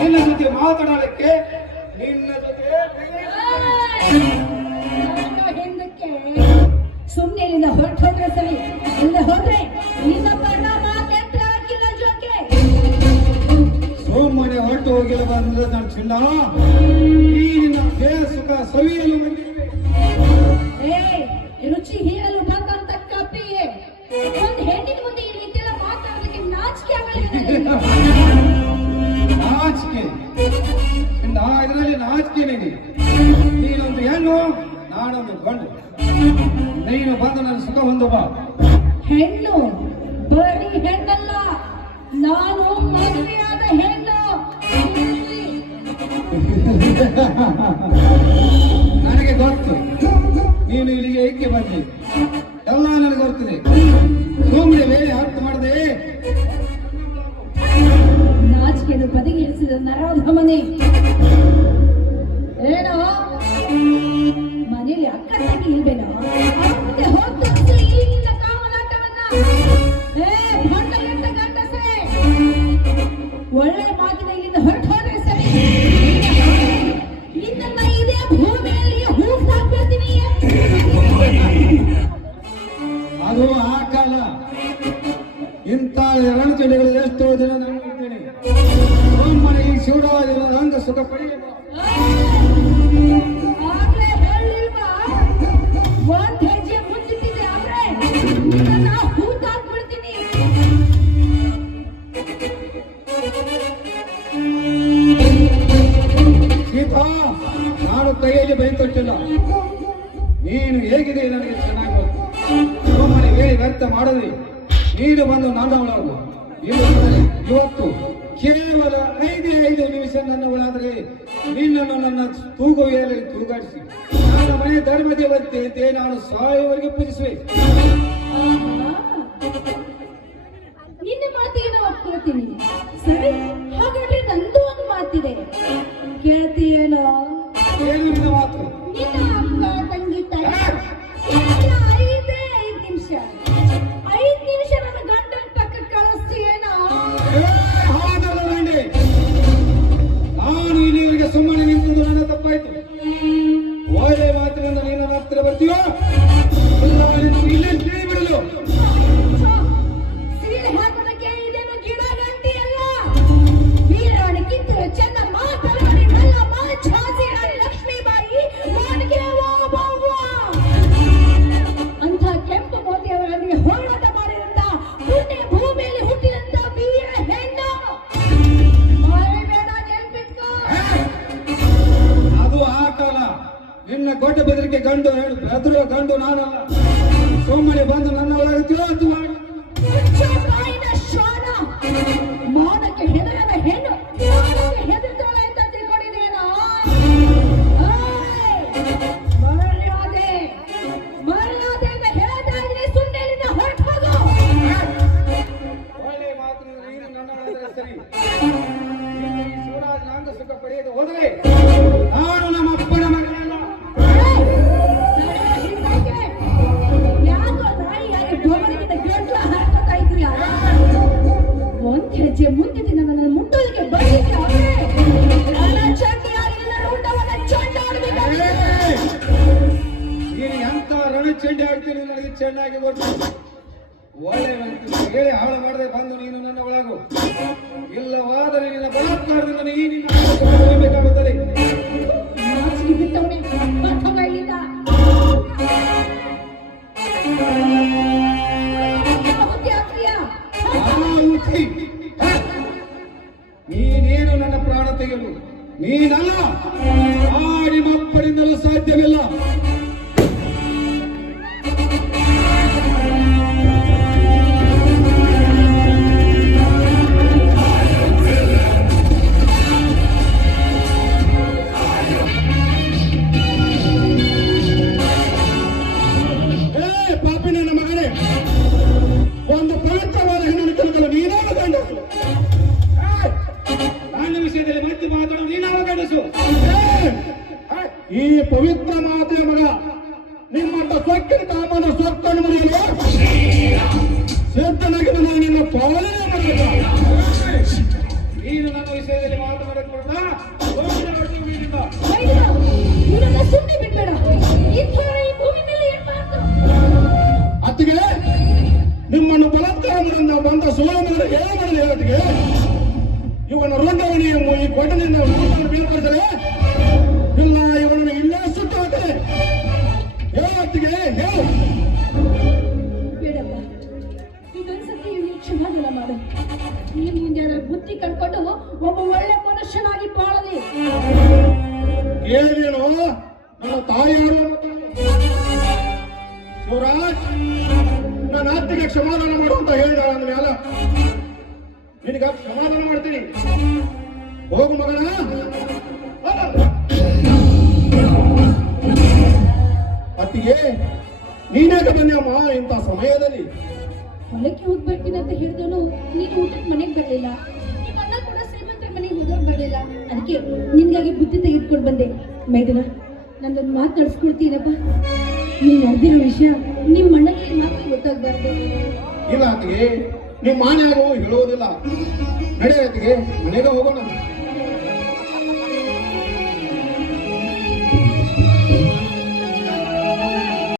ನಿನ್ನ ಜೊತೆ ಮಾತನಾಡಲಿಕ್ಕೆ ನಿನ್ನ ಜೊತೆ ಹಿಂದಕ್ಕೆ ಸುಮ್ಮನೆ ಇಲ್ಲಿಂದ ಹೊರಟು ಹೋದ್ರೆ ಸರಿ. ಇಲ್ಲದೆ ಹೋದ್ರೆ ನಿನ್ನ ಬಣ್ಣ ಮಾತೆತ್ರ ಹಾಕಿಲ್ಲ ಜೋಕೆ. ಸುಮ್ಮನೆ ಹೊರಟು ಹೋಗಿಲ್ಲ ಬಂದ ನನ್ನ ಚಿನ್ನ. ಈ ನಿನ್ನ ಸುಖ ಸವಿಯಲು ಬಂದಿದ್ದೆ. ರುಚಿ ಹೀರಲು ಬಂದಂತ ಕಪ್ಪಿಯೇ ಒಂದು ಹೆಣ್ಣಿನ ಮುಂದೆ ಈ ರೀತಿಯೆಲ್ಲ ಮಾತಾಡೋದಕ್ಕೆ ನಾಚಿಕೆ ಆಗಲಿಲ್ಲ. ನಾಚಿಕೆ ಇದರಲ್ಲಿ ನಾಚಿಕೆ ನೀನೊಂದು ಹೆಣ್ಣು, ನಾನೊಂದು ಗಂಡು. ನೀನು ಬಂದು ನನ್ನ ಸುಖ ಹೊಂದುವ ಹೆಣ್ಣು ಬರೀ ಹೆಣ್ಣಲ್ಲ, ನಾನು ಮದುವೆಯಾದ ಹೆಣ್ಣು. ನನಗೆ ಗೊತ್ತು ನೀನು ಇಲ್ಲಿಗೆ ಏಕೆ ಬಂದಿ, ಎಲ್ಲ ನನಗೆ ಗೊತ್ತಿದೆ. ಸುಮ್ಮನೆ ಬೇರೆ ಅರ್ಥ ಮಾಡದೆ ನಾಚಿಕೆಯನ್ನು ಬದಿಗಿರಿಸಿದ ನರಾಧಮನೆ. ಏನೋ ಮನೆಯಲ್ಲಿ ಅಕ್ಕ ತಂಗಿ ಇಲ್ವೇನೋ, ಮುಂದೆ ಹೋಗ್ತಾ ಈಗಿನ ಕಾಮಲಾಟವನ್ನ. ಭಂಡ ಎಂತ ಗಂಡಸೆ, ಒಳ್ಳೆ ಮಾತಿನ ಇಲ್ಲಿಂದ ಹೊರಟು ಹೋದ್ರೆ ಸರಿ. ನಿನ್ನ ಇದೇ ಭೂಮಿಯಲ್ಲಿ ಹೂಸಾಕ್ಬಿಡ್ತೀನಿ. ಅದು ಆ ಕಾಲ. ಇಂಥ ರಣಚಂಡಿಗಳು ಎಷ್ಟೋ ಜನ ನೋಡ್ತೇನೆ. ಸುಮ್ಮನೆ ಈ ಶಿವರಾಜನ ರಂಗ ಸುಖ ಪಡೆಯಬೇಕು. ಆಗ್ಲೇ ಹೇಳಿಲ್ವಾ, ಒಂದ್ ಹೆಜ್ಜೆ ಮುಂದಿಟ್ಟಿದೆ ಆದ್ರೆ ಹೂತಾಕ್ಬಿಡ್ತೀನಿ. ಸೀತಾ, ನಾನು ಕೈಯಲ್ಲಿ ಬೈಕೊಟ್ಟಿಲ್ಲ. ನೀನು ಹೇಗಿದೆ ನನಗೆ ಚೆನ್ನಾಗಿ ಗೊತ್ತು. ಸುಮ್ಮನೆ ಹೇಳಿ ವ್ಯರ್ಥ ಮಾಡದೆ ನೀನು ಬಂದು ನನ್ನ ಒಳಗು. ಇವತ್ತು ಕೇವಲ 5 ನಿಮಿಷ ನನ್ನ ಒಳಾದರೆ ನಿನ್ನನ್ನು ನನ್ನ ತೂಗುವೆಯಲ್ಲಿ ತೂಗಾಡಿಸಿ ನನ್ನ ಮನೆ ಧರ್ಮ ದೇವತೆ ಅಂತೆ ನಾನು ಸಾಯುವವರೆಗೆ ಪೂಜಿಸುವೆ. ನಿನ್ನ ಮಾತಿಗೆ ನಾವು ಒಪ್ಕೊಳ್ತೀನಿ. ಸರಿ, ಹಾಗಾದ್ರೆ ನಂದು ಒಂದು ಮಾತಿದೆ, ಕೇಳ್ತೀಯೇನೋ? ಏನು ನಿನ್ನ ಮಾತು? ನಿನ್ನ ಅಕ್ಕ ತಂಗಿ ತಾಯಿ 5 ನಿಮಿಷ ನನ್ನ ಗಂಡನ ಪಕ್ಕ ಕಳಿಸ್ತೀಯೇನೋ? ನಾನು ಇಲ್ಲಿವರೆಗೆ ಸುಮ್ಮನೆ ನಿಂತದ್ದು ನನ್ನ ತಪ್ಪಾಯ್ತು. ಒಳ್ಳೆ ಮಾತಿನಿಂದ ನೀನು ನನ್ನ ಹತ್ತಿರ ಬರ್ತೀಯೋ ಇಲ್ಲೇ ತಿಳಿ ಬಿಡಲು. ಸೀರೆ ಹಾಕೋದಕ್ಕೆ ಇದೇನು ಗಿಡ ಗಂಟಿ ಅಲ್ಲ. ವೀರಾಣಿ ಕಿತ್ತೂರು ಚೆನ್ನ ಮಾತಾಡಿ ಮಲ್ಲಮ್ಮ ಝಾನ್ಸಿ ರಾಣಿ ಲಕ್ಷ್ಮೀಬಾಯಿ ಅಂತ ಕೆಂಪು ಮೋತಿ ಅವರೊಂದಿಗೆ ಹೋರಾಟ ಮಾಡಿದಂತ ಪುಣ್ಯ ಭೂಮಿಯಲ್ಲಿ ಹುಟ್ಟಿದಂತ ವೀರ ಹೆಣ್ಣು. ಅದು ಆ ಕಾಲ. ನಿನ್ನ ಗೊಡ್ಡ ಬೆದರಿಕೆ ಗಂಡು ಬೆದರುವ ಗಂಡು ನಾನಲ್ಲ. ಸುಮ್ಮನೆ ಬಂದು ನನ್ನ ಒಳಗೆ ತಿಳೋದು ಮಾನಕ್ಕೆ ಹೆದರದ ಹೆಣ್ಣು ಹೆದರ್ತಾಳೆ ಅಂತ ತಿಳ್ಕೊಂಡಿದ್ದೇನೋ? ಮರ್ಯಾದೆಯಿಂದ ಹೇಳ್ತಾ ಇದ್ರೆ ಸುಂದರಿಯಿಂದ ಹೊರಟು ಹೋಗು. ಒಳ್ಳೆ ಮಾತಿನಿಂದ ನೀನು ನನ್ನ ಒಳಗೆ ಸರಿ. ಶಿವರಾಜ ನಾಂಗ ಸುಖ ಪಡೆಯದು ಹೋದರೆ ನಾನು ನಮ್ಮ ಅಪ್ಪನ ಮಗನಲ್ಲ. ಒಂದ್ ಹೆಜ್ಜೆ ಮುಂದೆ ನನ್ನ ಮುಟ್ಟೋದಕ್ಕೆ ನೀನು ಎಂತ ರಣಚಂಡಿ ಆಗ್ತೀನಿ ನನಗೆ ಚೆನ್ನಾಗಿ ಗೊತ್ತು. ಒಳ್ಳೆ ಹೇಳಿ ಹಾಳು ಮಾಡದೆ ಬಂದು ನೀನು ನನ್ನ ಒಳಗು. ಇಲ್ಲವಾದರೆ ನಿನ್ನ ಬಲಾತ್ಕಾರದಿಂದ ಈ ನಿನ್ನ ಬೇಕಾಗುತ್ತದೆ. ನೀನೇನು ನನ್ನ ಪ್ರಾಣ ತೆಗೆಯಲು ನೀನಲ್ಲ. ಆ ನಿಮ್ಮಪ್ಪನಿಂದಲೂ ಸಾಧ್ಯವಿಲ್ಲ. ಪಾಪಿ ನನ್ನ ಮಗನೇ, ಒಂದು ಪವಿತ್ರವಾದ ಹೆಣ್ಣನ್ನು ತಿಳ್ಕಲು ನೀನಾವ ಗಂಡಸು. ನನ್ನ ವಿಷಯದಲ್ಲಿ ಮತ್ತೆ ಮಾತಾಡೋ ನೀನಾವ ಗಂಡಸು. ಈ ಪವಿತ್ರ ಮಾತೆಯ ಮಗ ನಿಮ್ಮಂತ ಸೊಕ್ಕಿನ ಕಾಮನ ಸೊಕ್ಕನ್ನು ಮುರಿಯಲು ಸಿದ್ಧನಾಗಿ ನಿನ್ನ ಪಾಲನೆ ಮಾಡಬೇಕು. ನೀನು ನನ್ನ ವಿಷಯ ವಿಷಯದಲ್ಲಿ ಮಾತನಾಡಕ್ಕೆ ಇವರನ್ನ ಸುಮ್ಮನೆ ಬಿಟ್ಬೇಡ. ಇಂಥವ್ರ ಈ ಭೂಮಿ ಮೇಲೆ ಏನ್ ಮಾಡ್ತು? ಅತ್ತಿಗೆ ನಿಮ್ಮನ್ನು ಬಲಾತ್ಕಾರದಿಂದ ಬಂದ ಸುಲಭ ಏನು ಮಾಡಲಿ ಅತ್ತಿಗೆ? ಇವನ ರುಂಡವನಿಯ ಈ ಕೊಟ್ಟನಿಂದ ಬೀಳ್ಕೊಡ್ತಾರೆ, ಇಲ್ಲ ಇವನನ್ನು ಇಲ್ಲೇ ಸುಟ್ಟು ಹಾಕಲೆ. ಹೇಳು ಅತ್ತಿಗೆ, ಹೇಳು. ಬೇಡಪ್ಪ, ಇದೊಂದ್ಸತಿ ಇವನಿಗೆ ಕ್ಷಮಾದಾನ ಮಾಡು. ಈ ಮುಂದೆ ಅದರ ಬುದ್ಧಿ ಕಳ್ಕೊಂಡು ಒಬ್ಬ ಒಳ್ಳೆ ಮನುಷ್ಯನಾಗಿ ಬಾಳಲಿ. ಏನೇನು ನನ್ನ ತಾಯಿಯಾರು ಶಿವರಾಜ್, ನನ್ನ ಅತ್ತಿಗೆ ಕ್ಷಮಾದಾನ ಮಾಡು ಅಂತ ಹೇಳಿದ ಅಂದ್ಮೇಲೆ ನಿನಗ ಕ್ಷಮಾದಾನ ಮಾಡ್ತೀನಿ. ಹೋಗು ಮಗಳ. ಅತ್ತಿಗೆ ನೀನೇಕೆ ಬಂದ್ಯಮ್ಮ ಇಂಥ ಸಮಯದಲ್ಲಿ? ಹೊಲಕ್ಕೆ ಹೋಗ್ಬರ್ತೀನಿ ಅಂತ ಹೇಳಿದನು. ನೀನು ಊಟಕ್ಕೆ ಮನೆಗೆ ಬರಲಿಲ್ಲ. ನಿಮ್ಮ ಅಣ್ಣ ಕೂಡ ಶ್ರೀಮಂತರ ಮನೆಗೆ ಹೋಗೋಕೆ ಬರಲಿಲ್ಲ. ಅದಕ್ಕೆ ನಿನ್ಗಾಗಿ ಬುದ್ಧಿ ತೆಗೆದುಕೊಂಡು ಬಂದೆ. ಮೈದನ, ನಂದೊಂದು ಮಾತು ನಡೆಸ್ಕೊಡ್ತೀನಪ್ಪ. ನೀನು ನಡೆದಿರೋ ವಿಷಯ ನಿಮ್ಮ ಅಣ್ಣನಿಗೆ ಮಾತ್ರ ಗೊತ್ತಾಗಬಾರ್ದು. ಇಲ್ಲ ಅತ್ತಿಗೆ, ನಿಮ್ಮ ಮಾನ್ಯಾಗೂ ಹೇಳುವುದಿಲ್ಲ. ನಡೆಯತ್ತಿಗೆ ಮನೆಗೆ ಹೋಗೋಣ.